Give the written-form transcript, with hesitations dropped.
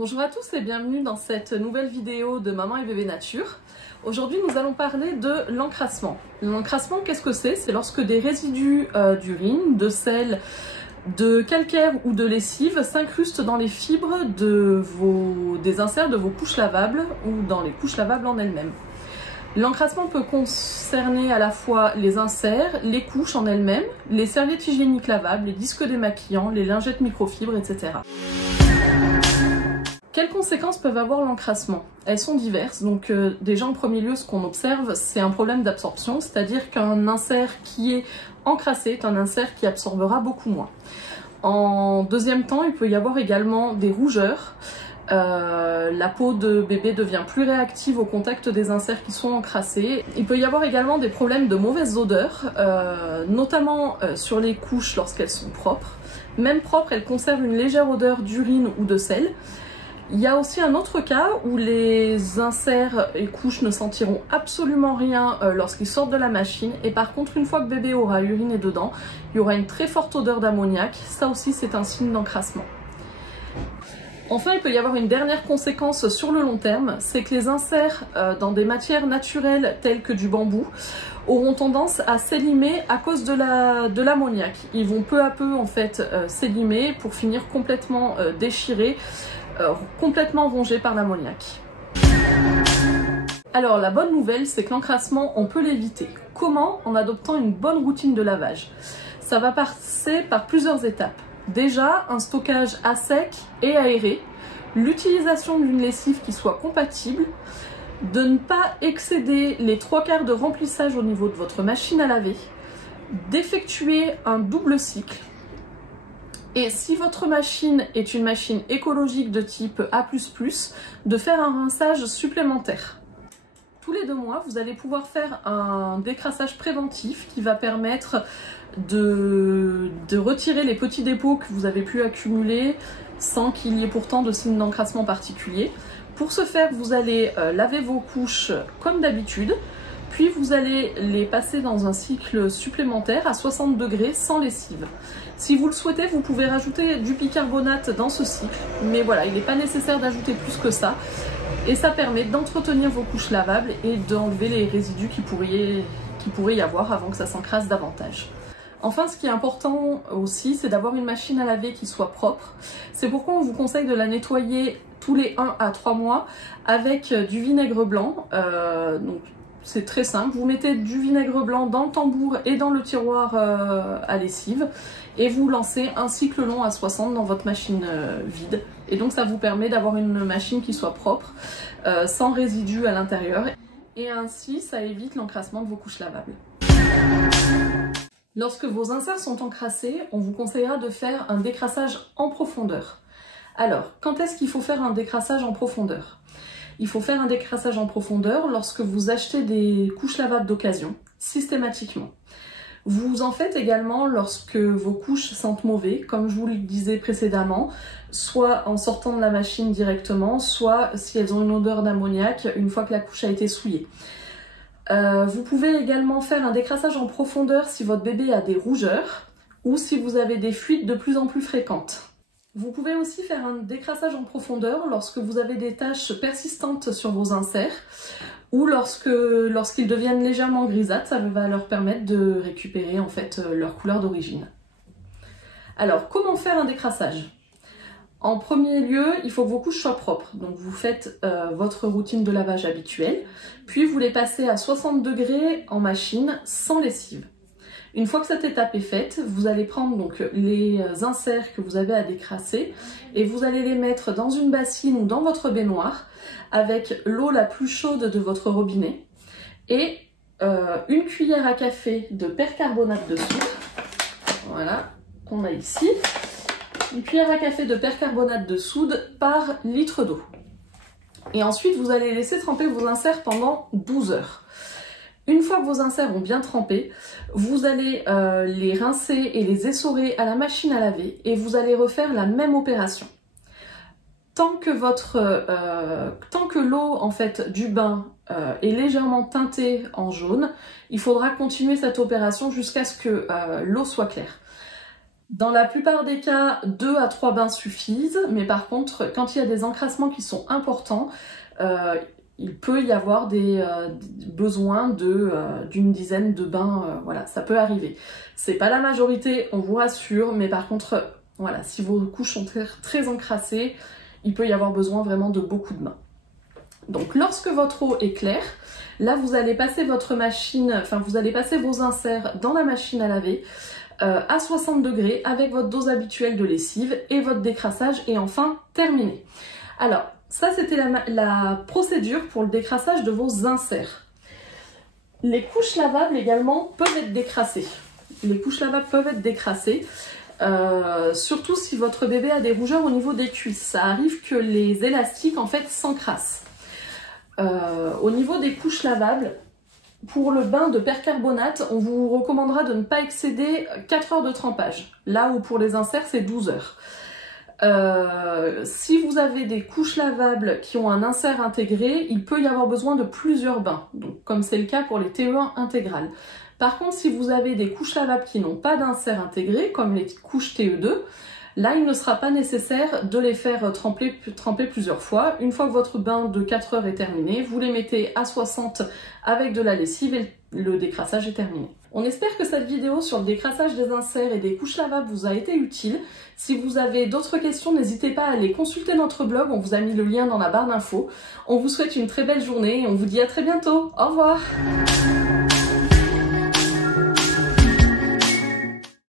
Bonjour à tous et bienvenue dans cette nouvelle vidéo de Maman et Bébé Nature. Aujourd'hui nous allons parler de l'encrassement. L'encrassement, qu'est-ce que c'est? C'est lorsque des résidus d'urine, de sel, de calcaire ou de lessive s'incrustent dans les fibres des inserts de vos couches lavables ou dans les couches lavables en elles-mêmes. L'encrassement peut concerner à la fois les inserts, les couches en elles-mêmes, les serviettes hygiéniques lavables, les disques démaquillants, les lingettes microfibres, etc. Quelles conséquences peuvent avoir l'encrassement? Elles sont diverses, donc déjà en premier lieu ce qu'on observe c'est un problème d'absorption, c'est-à-dire qu'un insert qui est encrassé est un insert qui absorbera beaucoup moins. En deuxième temps, il peut y avoir également des rougeurs, la peau de bébé devient plus réactive au contact des inserts qui sont encrassés. Il peut y avoir également des problèmes de mauvaise odeur, notamment sur les couches lorsqu'elles sont propres. Même propres, elles conservent une légère odeur d'urine ou de sel. Il y a aussi un autre cas où les inserts et couches ne sentiront absolument rien lorsqu'ils sortent de la machine, et par contre une fois que bébé aura uriné dedans, il y aura une très forte odeur d'ammoniac. Ça aussi c'est un signe d'encrassement. Enfin, il peut y avoir une dernière conséquence sur le long terme, c'est que les inserts dans des matières naturelles telles que du bambou auront tendance à s'élimer à cause de l'ammoniac. Ils vont peu à peu en fait s'élimer pour finir complètement déchirés, complètement rongés par l'ammoniac. Alors la bonne nouvelle, c'est que l'encrassement, on peut l'éviter. Comment? En adoptant une bonne routine de lavage. Ça va passer par plusieurs étapes. Déjà, un stockage à sec et aéré, l'utilisation d'une lessive qui soit compatible, de ne pas excéder les 3/4 de remplissage au niveau de votre machine à laver, d'effectuer un double cycle. Et si votre machine est une machine écologique de type A++, de faire un rinçage supplémentaire. Tous les 2 mois, vous allez pouvoir faire un décrassage préventif qui va permettre de retirer les petits dépôts que vous avez pu accumuler sans qu'il y ait pourtant de signes d'encrassement particulier. Pour ce faire, vous allez laver vos couches comme d'habitude, puis vous allez les passer dans un cycle supplémentaire à 60 degrés sans lessive. Si vous le souhaitez, vous pouvez rajouter du bicarbonate dans ce cycle, mais voilà, il n'est pas nécessaire d'ajouter plus que ça. Et ça permet d'entretenir vos couches lavables et d'enlever les résidus qui pourrait y avoir avant que ça s'encrasse davantage. Enfin, ce qui est important aussi, c'est d'avoir une machine à laver qui soit propre. C'est pourquoi on vous conseille de la nettoyer tous les 1 à 3 mois avec du vinaigre blanc. Donc c'est très simple, vous mettez du vinaigre blanc dans le tambour et dans le tiroir à lessive et vous lancez un cycle long à 60 dans votre machine vide. Et donc ça vous permet d'avoir une machine qui soit propre, sans résidus à l'intérieur, et ainsi ça évite l'encrassement de vos couches lavables. Lorsque vos inserts sont encrassés, on vous conseillera de faire un décrassage en profondeur. Alors, quand est-ce qu'il faut faire un décrassage en profondeur? Il faut faire un décrassage en profondeur lorsque vous achetez des couches lavables d'occasion, systématiquement. Vous en faites également lorsque vos couches sentent mauvais, comme je vous le disais précédemment, soit en sortant de la machine directement, soit si elles ont une odeur d'ammoniac une fois que la couche a été souillée. Vous pouvez également faire un décrassage en profondeur si votre bébé a des rougeurs ou si vous avez des fuites de plus en plus fréquentes. Vous pouvez aussi faire un décrassage en profondeur lorsque vous avez des taches persistantes sur vos inserts ou lorsqu'ils deviennent légèrement grisâtres, ça va leur permettre de récupérer en fait leur couleur d'origine. Alors, comment faire un décrassage? En premier lieu, il faut que vos couches soient propres. Donc vous faites votre routine de lavage habituelle, puis vous les passez à 60 degrés en machine sans lessive. Une fois que cette étape est faite, vous allez prendre donc les inserts que vous avez à décrasser et vous allez les mettre dans une bassine ou dans votre baignoire avec l'eau la plus chaude de votre robinet et une cuillère à café de percarbonate de soude, voilà, qu'on a ici. Une cuillère à café de percarbonate de soude par litre d'eau. Et ensuite, vous allez laisser tremper vos inserts pendant 12 heures. Une fois que vos inserts ont bien trempé, vous allez les rincer et les essorer à la machine à laver et vous allez refaire la même opération. Tant que l'eau en fait du bain est légèrement teintée en jaune, il faudra continuer cette opération jusqu'à ce que l'eau soit claire. Dans la plupart des cas, 2 à 3 bains suffisent, mais par contre, quand il y a des encrassements qui sont importants, il peut y avoir des besoins d'une dizaine de bains, voilà, ça peut arriver. C'est pas la majorité, on vous rassure, mais par contre, voilà, si vos couches sont très encrassées, il peut y avoir besoin vraiment de beaucoup de bains. Donc lorsque votre eau est claire, là vous allez passer votre machine, enfin vous allez passer vos inserts dans la machine à laver à 60 degrés avec votre dose habituelle de lessive et votre décrassage est enfin terminé. Alors ça c'était la procédure pour le décrassage de vos inserts. Les couches lavables également peuvent être décrassées. Les couches lavables peuvent être décrassées. Surtout si votre bébé a des rougeurs au niveau des cuisses. Ça arrive que les élastiques en fait s'encrassent. Au niveau des couches lavables, pour le bain de percarbonate, on vous recommandera de ne pas excéder 4 heures de trempage. Là où pour les inserts, c'est 12 heures. Si vous avez des couches lavables qui ont un insert intégré, il peut y avoir besoin de plusieurs bains, donc, comme c'est le cas pour les TE1 intégrales. Par contre, si vous avez des couches lavables qui n'ont pas d'insert intégré, comme les couches TE2, là, il ne sera pas nécessaire de les faire tremper plusieurs fois. Une fois que votre bain de 4 heures est terminé, vous les mettez à 60 avec de la lessive et le décrassage est terminé. On espère que cette vidéo sur le décrassage des inserts et des couches lavables vous a été utile. Si vous avez d'autres questions, n'hésitez pas à aller consulter notre blog, on vous a mis le lien dans la barre d'infos. On vous souhaite une très belle journée et on vous dit à très bientôt. Au revoir!